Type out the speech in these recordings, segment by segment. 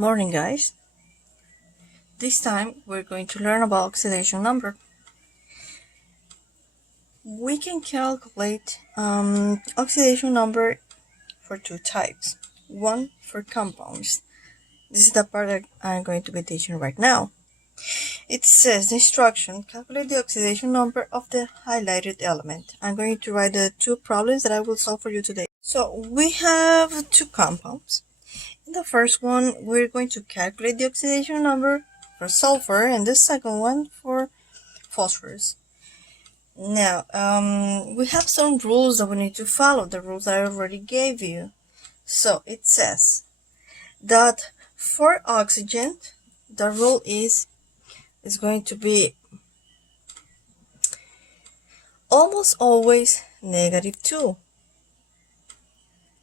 Morning, guys. This time we're going to learn about oxidation number. We can calculate oxidation number for two types. One for compounds. This is the part that I'm going to be teaching right now. It says the instruction, calculate the oxidation number of the highlighted element. I'm going to write the two problems that I will solve for you today. So we have two compounds. In the first one, we're going to calculate the oxidation number for sulfur, and the second one for phosphorus. Now, we have some rules that we need to follow, the rules that I already gave you. So it says that for oxygen, the rule is going to be almost always -2.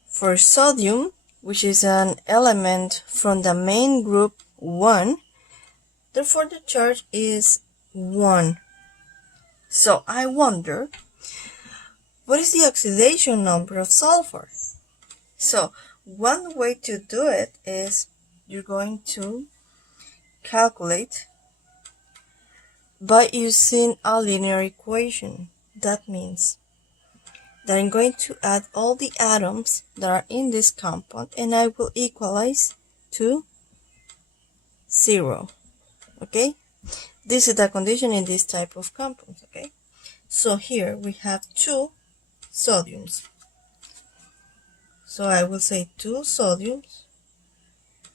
For sodium, which is an element from the main group 1, therefore the charge is 1. So I wonder, what is the oxidation number of sulfur? So one way to do it is you're going to calculate by using a linear equation. That means that I'm going to add all the atoms that are in this compound and I will equalize to 0. Okay? This is the condition in this type of compounds. Okay? So here we have 2 sodiums. So I will say 2 sodiums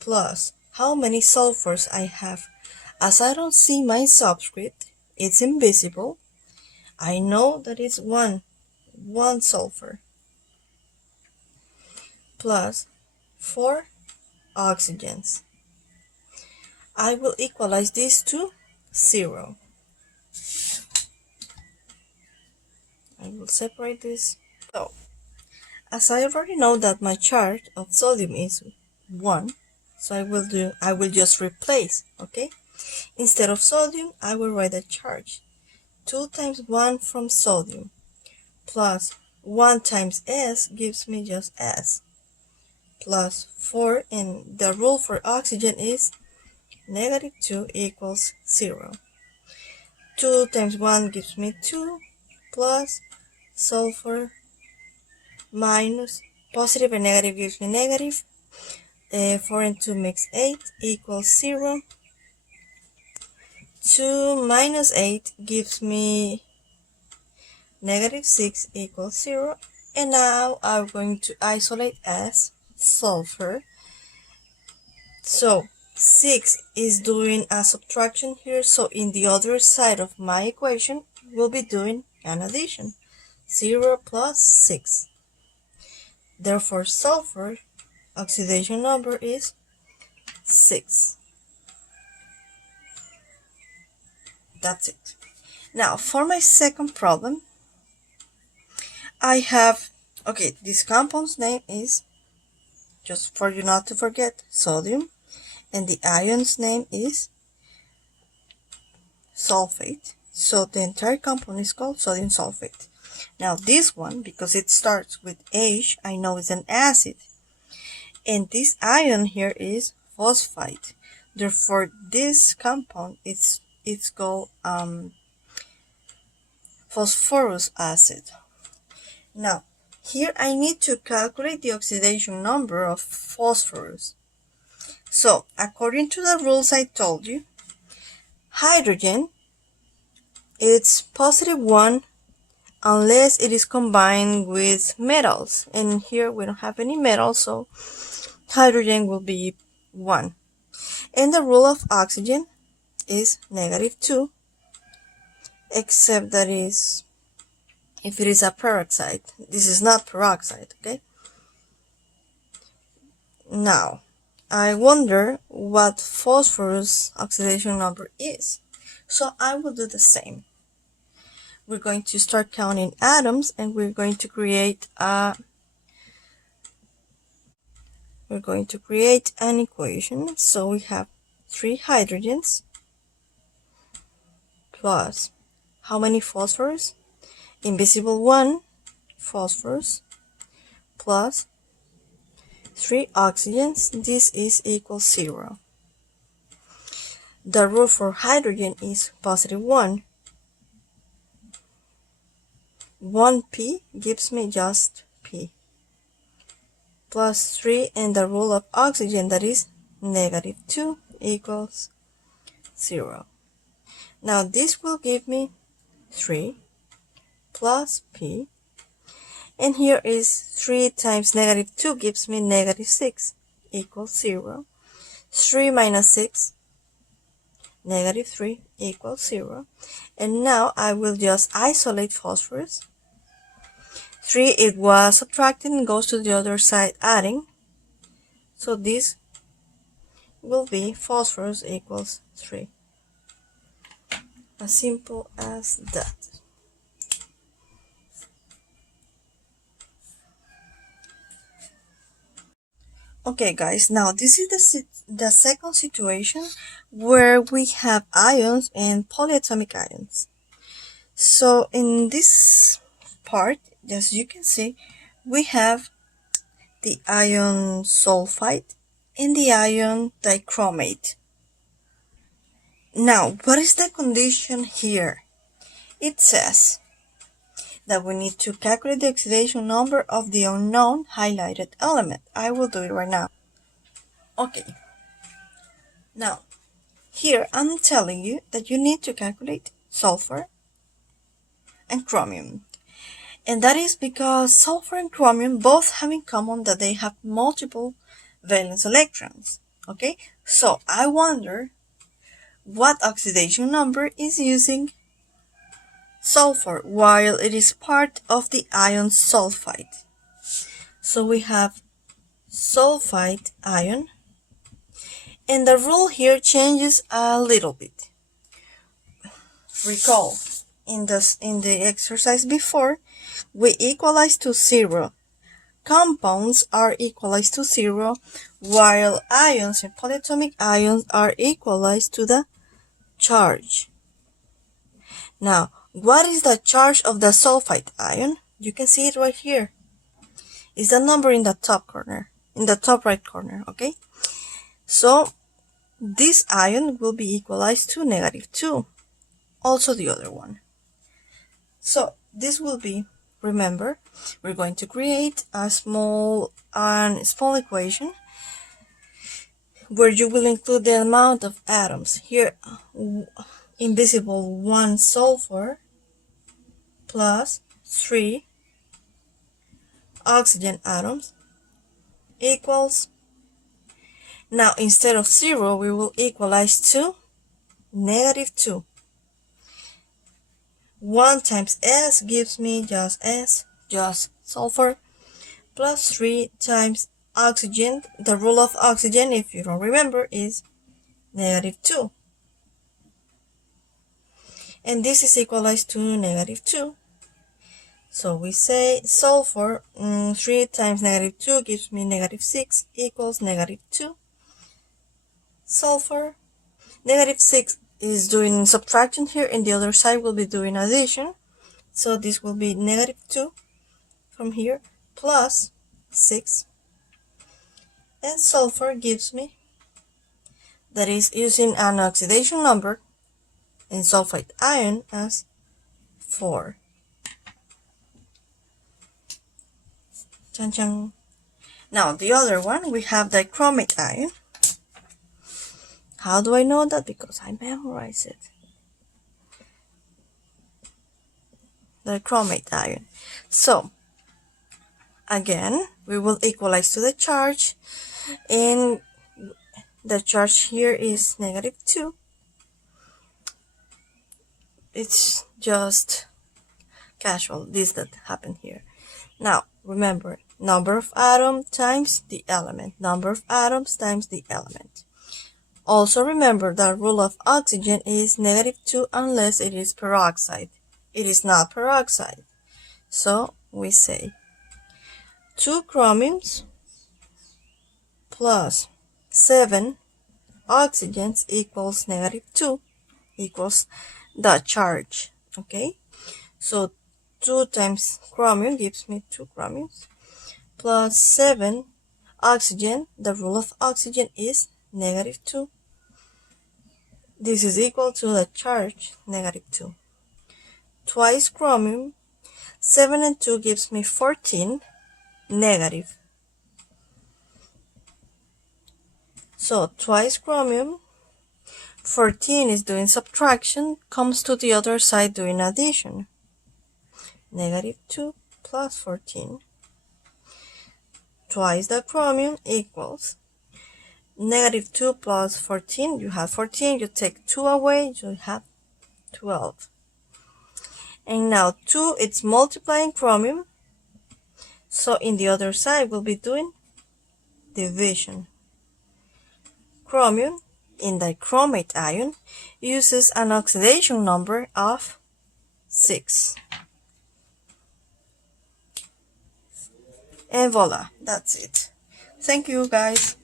plus how many sulfurs I have. As I don't see my subscript, it's invisible. I know that it's one sulfur plus 4 oxygens. I will equalize this to 0. I will separate this. So, as I already know that my charge of sodium is 1, so I will just replace, okay? Instead of sodium, I will write a charge. 2 times 1 from sodium plus 1 times S gives me just S plus 4, and the rule for oxygen is -2 equals 0. 2 times 1 gives me 2 plus sulfur minus positive and negative gives me negative. 4 and 2 makes 8 equals 0. 2 minus 8 gives me -6 equals 0. And now I'm going to isolate as sulfur. So 6 is doing a subtraction here, so in the other side of my equation we'll be doing an addition. 0 plus 6. Therefore sulfur oxidation number is 6. That's it. Now for my second problem, I have, okay, this compound's name is, just for you not to forget, sodium, and the ion's name is sulfate. So the entire compound is called sodium sulfate. Now this one, because it starts with H, I know it's an acid. And this ion here is phosphite. Therefore this compound it's called phosphorus acid. Now here I need to calculate the oxidation number of phosphorus. So according to the rules I told you, hydrogen, it's +1 unless it is combined with metals, and here we don't have any metals, so hydrogen will be 1. And the rule of oxygen is -2, except that is if it is a peroxide. This is not peroxide, okay? Now I wonder what phosphorus oxidation number is, so I will do the same. We're going to start counting atoms, and we're going to create an equation. So we have 3 hydrogens plus how many phosphorus? Invisible 1 phosphorus plus 3 oxygens, this is equal 0. The rule for hydrogen is positive 1. 1p gives me just p. Plus 3, and the rule of oxygen, that is negative 2, equals 0. Now this will give me 3 plus p, and here is 3 times negative 2 gives me negative 6 equals 0. 3 minus 6, negative 3 equals 0. And now I will just isolate phosphorus. 3, it was subtracted and goes to the other side adding. So this will be phosphorus equals 3. As simple as that. Okay guys, now this is the second situation where we have ions and polyatomic ions. So in this part, as you can see, we have the ion sulfite and the ion dichromate. Now, what is the condition here? It says that we need to calculate the oxidation number of the unknown highlighted element. I will do it right now. Okay. Now, here I'm telling you that you need to calculate sulfur and chromium. And that is because sulfur and chromium both have in common that they have multiple valence electrons. Okay, so I wonder what oxidation number is using sulfur while it is part of the ion sulfite. So we have sulfite ion, and the rule here changes a little bit. Recall, in the exercise before, we equalize to 0. Compounds are equalized to 0, while ions and polyatomic ions are equalized to the charge. Now, what is the charge of the sulfite ion? You can see it right here. It's the number in the top corner, in the top right corner, okay? So, this ion will be equalized to negative 2. Also the other one. So, this will be, remember, we're going to create a small equation where you will include the amount of atoms. Here, invisible 1 sulfur plus 3 oxygen atoms equals, now instead of 0 we will equalize to negative 2. 1 times S gives me just S, just sulfur, plus 3 times oxygen. The rule of oxygen, if you don't remember, is negative 2. And this is equalized to negative 2. So we say sulfur, 3 times negative 2 gives me negative 6 equals negative 2. Sulfur, negative 6 is doing subtraction here, and the other side will be doing addition. So this will be negative 2 from here plus 6. And sulfur gives me, that is using an oxidation number in sulfite ion as 4. Chan chan. Now the other one, we have dichromate ion. How do I know that? Because I memorized it. Dichromate ion. So again, we will equalize to the charge, and the charge here is negative 2. It's just casual, this that happened here. Now remember, number of atoms times the element, number of atoms times the element. Also remember that rule of oxygen is negative 2 unless it is peroxide. It is not peroxide. So we say 2 chromiums plus 7 oxygens equals negative 2 equals the charge. Okay, so 2 times chromium gives me 2 chromiums plus 7 Oxygen, the rule of oxygen is -2. This is equal to the charge, -2. Twice chromium, 7 and 2 gives me 14, negative. So twice chromium, 14 is doing subtraction, comes to the other side doing addition. -2 plus 14. Twice the chromium equals -2 plus 14. You have 14, you take 2 away, you have 12. And now 2, it's multiplying chromium. So in the other side, we'll be doing division. Chromium in dichromate ion uses an oxidation number of 6. And voila, that's it. Thank you guys.